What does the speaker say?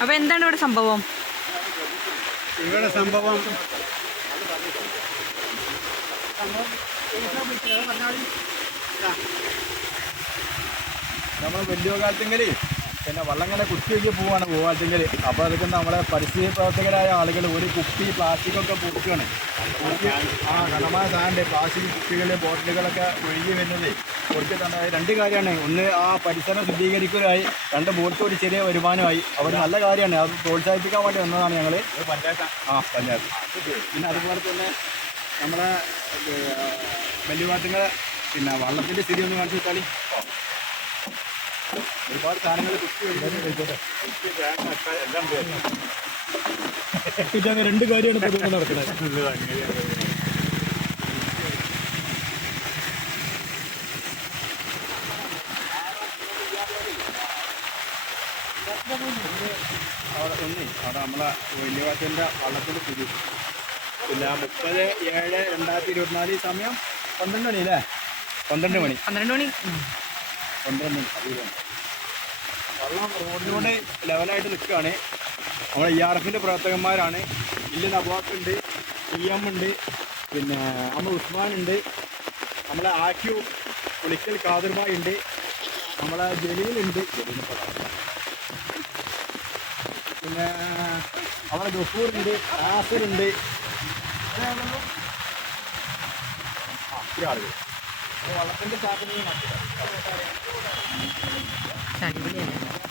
അപ്പൊ എന്താണ് ഇവിടെ സംഭവം? ഇവിടെ സംഭവം നമ്മൾ വലിയ കാലത്തെങ്കിൽ പിന്നെ വെള്ളം ഇങ്ങനെ കുത്തി ഒഴുകി പോവാണ് പോവാത്തെങ്കിൽ അപ്പോൾ അതൊക്കെ നമ്മളെ പരിസ്ഥിതി പ്രവർത്തകരായ ആളുകൾ ഒരു കുപ്പി പ്ലാസ്റ്റിക് ഒക്കെ പൊറുക്കുകയാണ് ആ കടമായ സാധനം പ്ലാസ്റ്റിക് കുപ്പികൾ ബോട്ടിലുകളൊക്കെ ഒഴുകി വരുന്നത്. പൊറുക്കി തന്നെ രണ്ട് കാര്യമാണ്. ഒന്ന് ആ പരിസരം ശുദ്ധീകരിക്കലായി രണ്ട് ബോട്ട് ഒരു ചെറിയ വരുമാനമായി. അവർ നല്ല കാര്യമാണ്. അത് പ്രോത്സാഹിപ്പിക്കാൻ വേണ്ടി വന്നതാണ് ഞങ്ങൾ പഞ്ചായത്ത്. ആ പഞ്ചായത്ത്. പിന്നെ അതുപോലെ തന്നെ നമ്മളെ വലിയ പിന്നെ വള്ളത്തിന്റെ സ്ഥിതി ഒന്ന് കാണിച്ചു വെച്ചാൽ ഒരുപാട് സാധനങ്ങൾ രണ്ട് കാര്യമാണ് ഇപ്പോൾ നടക്കുന്നത്. അവിടെ ഒന്ന് അവിടെ നമ്മളെ വലിയവാറ്റന്റെ വള്ളത്തിന്റെ സ്ഥിതി പിന്നെ മുപ്പത് ഏഴ് രണ്ടായിരത്തി ഇരുപത്തിനാല് ഈ സമയം പന്ത്രണ്ട് മണി അല്ലേ? പന്ത്രണ്ട് മണി. പന്ത്രണ്ട് മണി. പന്ത്രണ്ട് മണി. വെള്ളം റോഡിലൂടെ ലെവലായിട്ട് നിൽക്കുകയാണ്. നമ്മുടെ ഇ ആർ എഫിന്റെ പ്രവർത്തകന്മാരാണ്. ഇല്ല നബാക്ക് ഉണ്ട് ഇ എം ഉണ്ട് പിന്നെ നമ്മൾ ഉസ്മാൻ ഉണ്ട്. നമ്മളെ ആക്യു പുളിക്കൽ കാതിർബായ് ഉണ്ട്. നമ്മളെ ജലീലുണ്ട് പിന്നെ നമ്മളെ ഗഫൂറുണ്ട് ഇത്തിരി ആളുകൾ വള്ളത്തിന്റെ സ്ഥാപനം അടിപൊളിയല്ലേ